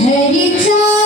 hate.